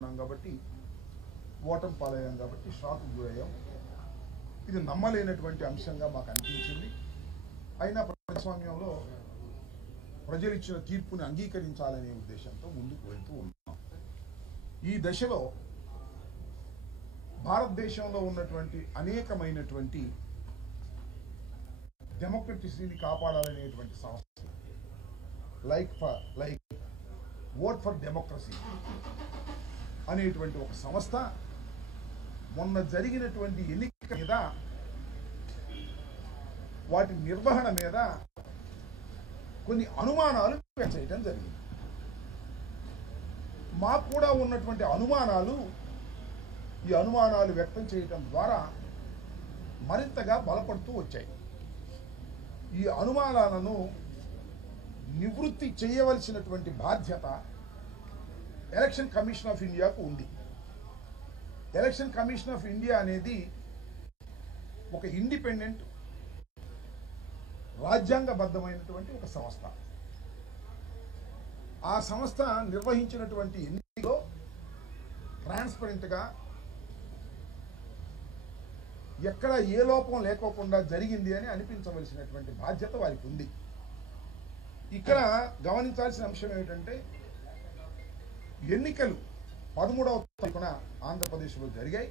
ఉన్నాం కాబట్టి ఓటమి పాలయ్యాం కాబట్టి షాక్ గురయ్యాం. ఇది నమ్మలేనటువంటి అంశంగా మాకు అనిపించింది. అయినా ప్రజాస్వామ్యంలో ప్రజలు ఇచ్చిన తీర్పుని అంగీకరించాలనే ఉద్దేశంతో ముందుకు వెళ్తూ ఉన్నాం. ఈ దశలో భారతదేశంలో ఉన్నటువంటి అనేకమైనటువంటి డెమోక్రసీని కాపాడాలనేటువంటి సంస్థ లైక్ ఓట్ ఫర్ డెమోక్రసీ అనేటువంటి ఒక సంస్థ మొన్న జరిగినటువంటి ఎన్నిక మీద, వాటి నిర్వహణ మీద కొన్ని అనుమానాలు చేయడం జరిగింది. మాకు కూడా ఉన్నటువంటి అనుమానాలు, ఈ అనుమానాలు వ్యక్తం చేయడం ద్వారా మరింతగా బలపడుతూ వచ్చాయి. ఈ అనుమానాలను నివృత్తి చేయవలసినటువంటి బాధ్యత ఎలక్షన్ కమిషన్ ఆఫ్ ఇండియాకు ఉంది. ఎలక్షన్ కమిషన్ ఆఫ్ ఇండియా అనేది ఒక ఇండిపెండెంట్, రాజ్యాంగబద్ధమైనటువంటి ఒక సంస్థ. ఆ సంస్థ నిర్వహించినటువంటి ఎన్నికలో ట్రాన్స్పరెంట్గా ఎక్కడ ఏ లోపం లేకోకుండా జరిగింది అని అనిపించవలసినటువంటి బాధ్యత వారికి ఉంది. ఇక్కడ గమనించాల్సిన అంశం ఏమిటంటే, ఎన్నికలు 13వ తారీఖున ఆంధ్రప్రదేశ్లో జరిగాయి.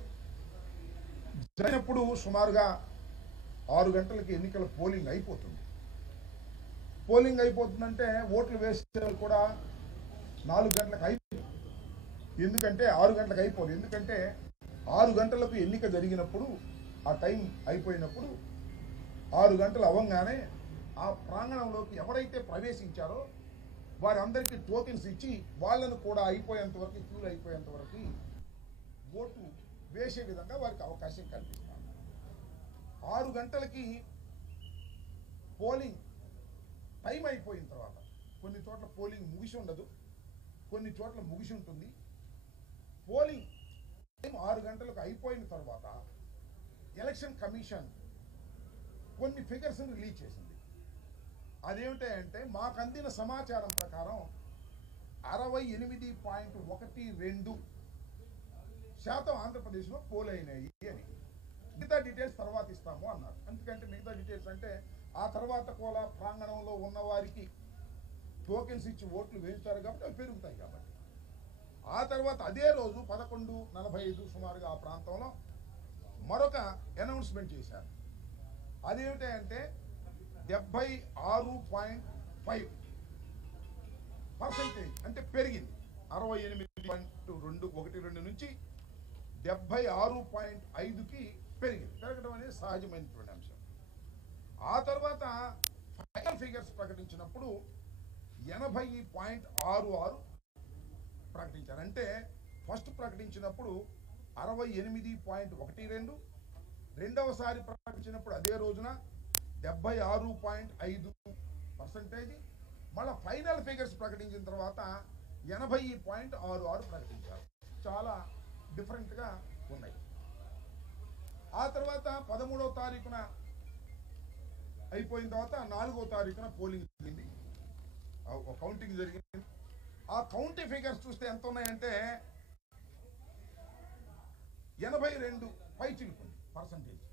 జరిగినప్పుడు సుమారుగా 6 గంటలకి ఎన్నికల పోలింగ్ అయిపోతుంది. పోలింగ్ అయిపోతుందంటే ఓట్లు వేసే వాళ్ళు కూడా 4 గంటలకు అయిపోతుంది. ఎందుకంటే 6 గంటలకు అయిపోదు. ఎందుకంటే 6 గంటలకు ఎన్నిక జరిగినప్పుడు, ఆ టైం అయిపోయినప్పుడు 6 గంటలు అవ్వగానే ఆ ప్రాంగణంలోకి ఎవరైతే ప్రవేశించారో వారందరికీ టోకెన్స్ ఇచ్చి వాళ్ళను కూడా అయిపోయేంత వరకు, క్యూలు అయిపోయేంత వరకు ఓటు వేసే విధంగా వారికి అవకాశం కల్పిస్తారు. 6 గంటలకి పోలింగ్ టైం అయిపోయిన తర్వాత, కొన్ని చోట్ల పోలింగ్ ముగిసి ఉండదు, కొన్ని చోట్ల ముగిసి ఉంటుంది. పోలింగ్ టైం 6 గంటలకు అయిపోయిన తర్వాత ఎలక్షన్ కమిషన్ కొన్ని ఫిగర్స్ని రిలీజ్ చేసింది. అదేమిటంటే, మాకు అందిన సమాచారం ప్రకారం 68.12% ఆంధ్రప్రదేశ్లో పోల్ అయినాయి అని. మిగతా డీటెయిల్స్ తర్వాత ఇస్తాము అన్నారు. ఎందుకంటే మిగతా డీటెయిల్స్ అంటే ఆ తర్వాత కూడా ప్రాంగణంలో ఉన్న వారికి టోకెన్స్ ఇచ్చి ఓట్లు వేయించారు కాబట్టి అవి పెరుగుతాయి కాబట్టి. ఆ తర్వాత అదే రోజు 11:45 సుమారుగా ఆ ప్రాంతంలో మరొక అనౌన్స్మెంట్ చేశారు. అదేమిటంటే 76.5% అంటే పెరిగింది. 68.12 నుంచి 76.5కి పెరిగింది. పెరగడం అనేది సహజమైనటువంటి అంశం. ఆ తర్వాత ఫైనల్ ఫిగర్స్ ప్రకటించినప్పుడు 80.66 ప్రకటించారు. అంటే ఫస్ట్ ప్రకటించినప్పుడు 68.12, రెండవసారి ప్రకటించినప్పుడు అదే రోజున 76.5%, మళ్ళీ ఫైనల్ ఫిగర్స్ ప్రకటించిన తర్వాత 80.66 ప్రకటించారు. చాలా డిఫరెంట్గా ఉన్నాయి. ఆ తర్వాత 13వ తారీఖున అయిపోయిన తర్వాత 4వ తారీఖున పోలింగ్ జరిగింది, కౌంటింగ్ జరిగింది. ఆ కౌంటింగ్ ఫిగర్స్ చూస్తే ఎంత ఉన్నాయంటే 82 పై చిలుకుంది పర్సంటేజ్.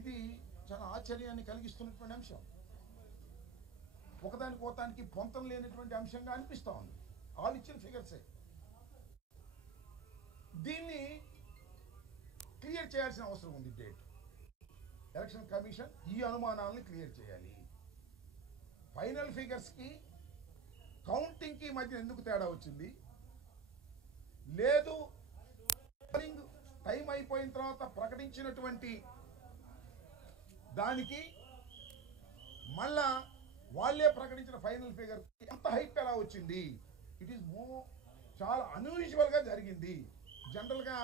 ఇది చాలా ఆశ్చర్యాన్ని కలిగిస్తున్నటువంటి అంశం. ఒకదానికి పొంతం లేనటువంటి అంశంగా అనిపిస్తూ ఉంది. వాళ్ళు ఇచ్చిన ఫిగర్సే. దీన్ని క్లియర్ చేయాల్సిన అవసరం ఉంది. డేట్ ఎలక్షన్ కమిషన్ ఈ అనుమానాలను క్లియర్ చేయాలి. ఫైనల్ ఫిగర్స్కి కౌంటింగ్కి మధ్య ఎందుకు తేడా వచ్చింది? లేదు, పోలింగ్ టైం అయిపోయిన తర్వాత ప్రకటించినటువంటి దానికి మళ్ళా వాళ్ళే ప్రకటించిన ఫైనల్ ఫిగర్ ఎంత హైప్ ఎలా వచ్చింది? ఇట్ ఈస్ చాలా అన్యూజువల్గా జరిగింది. జనరల్గా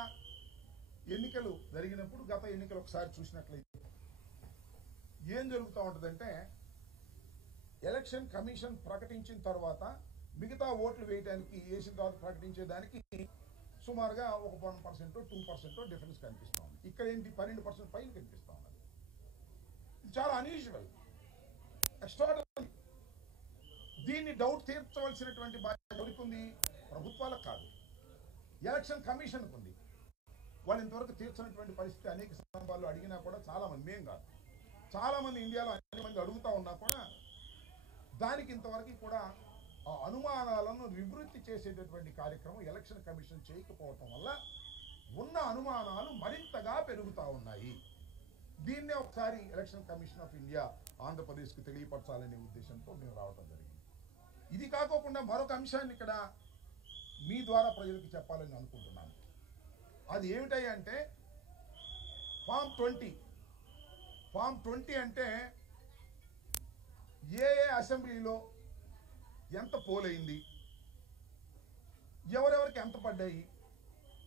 ఎన్నికలు జరిగినప్పుడు, గత ఎన్నికలు ఒకసారి చూసినట్లయితే ఏం జరుగుతూ ఉంటుందంటే, ఎలక్షన్ కమిషన్ ప్రకటించిన తర్వాత మిగతా ఓట్లు వేయడానికి, వేసిన తర్వాత ప్రకటించేదానికి సుమారుగా ఒక 1% 2% డిఫరెన్స్ కనిపిస్తూ ఉంది. ఇక్కడ ఏంటి 12% పైన కనిపిస్తూ ఉన్నది. చాలా అన్యూజువల్, ఎక్స్ట్రాడనరీ. దీన్ని డౌట్ తీర్చవలసినటువంటి బాధ్యత ఎవరికి ఉంది? ప్రభుత్వాలకు కాదు, ఎలక్షన్ కమిషన్కు ఉంది. వాళ్ళు ఇంతవరకు తీర్చినటువంటి పరిస్థితి అనేక సందర్భాల్లో అడిగినా కూడా చాలా మంది, మేం కాదు, చాలా మంది ఇండియాలో అన్ని మంది అడుగుతా ఉన్నా కూడా దానికి ఇంతవరకు కూడా ఆ అనుమానాలను నివృత్తి చేసేటటువంటి కార్యక్రమం ఎలక్షన్ కమిషన్ చేయకపోవటం వల్ల ఉన్న అనుమానాలు మరింతగా పెరుగుతూ ఉన్నాయి. దీన్నే ఒకసారి ఎలక్షన్ కమిషన్ ఆఫ్ ఇండియా ఆంధ్రప్రదేశ్కు తెలియపరచాలనే ఉద్దేశంతో మేము రావటం జరిగింది. ఇది కాకోకుండా మరొక అంశాన్ని ఇక్కడ మీ ద్వారా ప్రజలకు చెప్పాలని అనుకుంటున్నాను. అది ఏమిటంటే ఫామ్ 20. ఫామ్ 20 అంటే ఏ అసెంబ్లీలో ఎంత పోలైంది, ఎవరెవరికి ఎంత పడ్డాయి,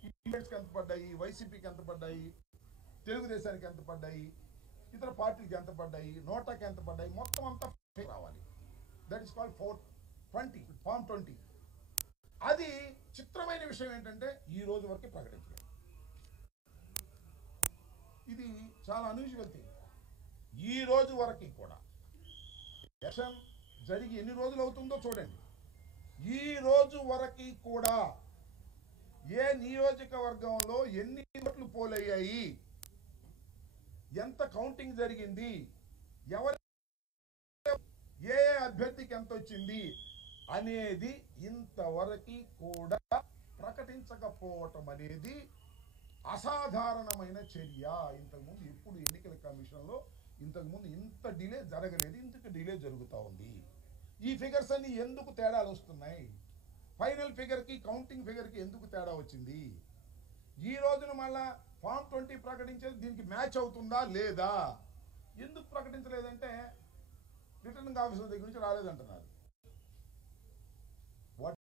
ఇండియన్స్కి ఎంత పడ్డాయి, వైసీపీకి ఎంత పడ్డాయి, తెలుగుదేశానికి ఎంత పడ్డాయి, ఇతర పార్టీలకు ఎంత పడ్డాయి, నోటాకి ఎంత పడ్డాయి, మొత్తం అంతా రావాలి. That is called form 20. అది చిత్రమైన విషయం ఏంటంటే ఈ రోజు వరకు ప్రకటించలేదు. ఇది చాలా అన్యూజువల్ థింగ్. ఈ రోజు వరకు కూడా ఎలక్షన్ జరిగి ఎన్ని రోజులు అవుతుందో చూడండి. ఈ రోజు వరకు కూడా ఏ నియోజకవర్గంలో ఎన్ని ఓట్లు పోలయ్యాయి, ఎంత కౌంటింగ్ జరిగింది, ఎవరు ఏ అభ్యర్థికి ఎంత వచ్చింది అనేది ఇంతవరకు కూడా ప్రకటించకపోవటం అనేది అసాధారణమైన చర్య. ఇంతకుముందు ఎప్పుడు ఎన్నికల కమిషన్లో ఇంతకుముందు ఇంత డిలే జరగలేదు. ఇంతకు డిలే జరుగుతూ ఉంది. ఈ ఫిగర్స్ అన్ని ఎందుకు తేడాలు వస్తున్నాయి? ఫైనల్ ఫిగర్కి కౌంటింగ్ ఫిగర్కి ఎందుకు తేడా వచ్చింది? ఈ రోజున మళ్ళా ఫామ్ 20 ప్రకటించేది దీనికి మ్యాచ్ అవుతుందా లేదా? ఎందుకు ప్రకటించలేదంటే రిటర్నింగ్ ఆఫీసర్ దగ్గర నుంచి రాలేదంటున్నారు.